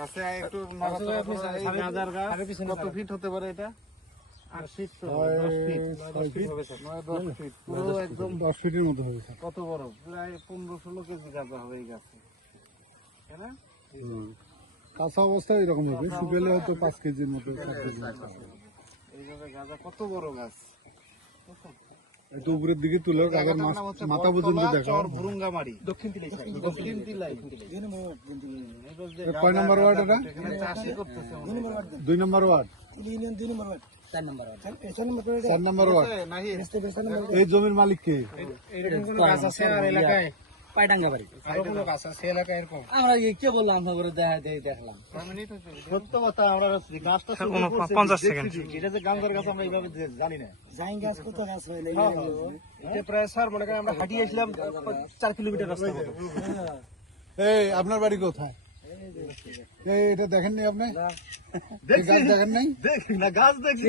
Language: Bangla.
কাছে একটু নড়াচড়া করো। এই গাঁজার গাছ কত ফিট হতে পারে এটা? 8 ফিট তো, 10 ফিট, 10 ফিট হবে স্যার, 10 ফিট পুরো একদম 10 ফিটের মতো হবে স্যার। কত বড়, প্রায় 15-16 কেজি গাঁজা হবে এই গাছে, তাই না? কাঁচা অবস্থায় এরকম হবে, শুকালে হয়তো 5 কেজির মতো 7 কেজির মতো হবে। এইভাবে গাঁজা কত বড় গাছ, একটু উপরের দিকে তুলে গাছের মাথা পর্যন্ত বটতলা, দেখা। চর ভুরুঙ্গামারি, দক্ষিণ তিলাই। কয় নম্বর ওয়ার্ড এটা? এখানে চাষই করতেছে মনে হয়। 2 নম্বর ওয়ার্ড, 4 নম্বর ওয়ার্ড। নাহি এই জমির মালিক কে? এরকম কোন গাছ আছে আর এলাকায়? পাইডাঙ্গা বাড়ি। আরো কোনো গাছ আছে এলাকায় এরকম? আমরা কে বললাম খবরে দেখলাম। সত্য কথা, আমরা গাছটা 50 সেকেন্ড। এটা যে গাঁজার গাছ আমরা এইভাবে জানি না। জাইন গাছ কত গাছ হইলে এটা প্রায় স্যার মনে করেন আমরা হাঁটিয়ে আসলাম 4 কিলোমিটার রাস্তা মতো। এই আপনার বাড়ি কোথায়? এই এটা দেখেননি আপনি? এই গাছ দেখেন নাই? দেখ না গাছ দেখি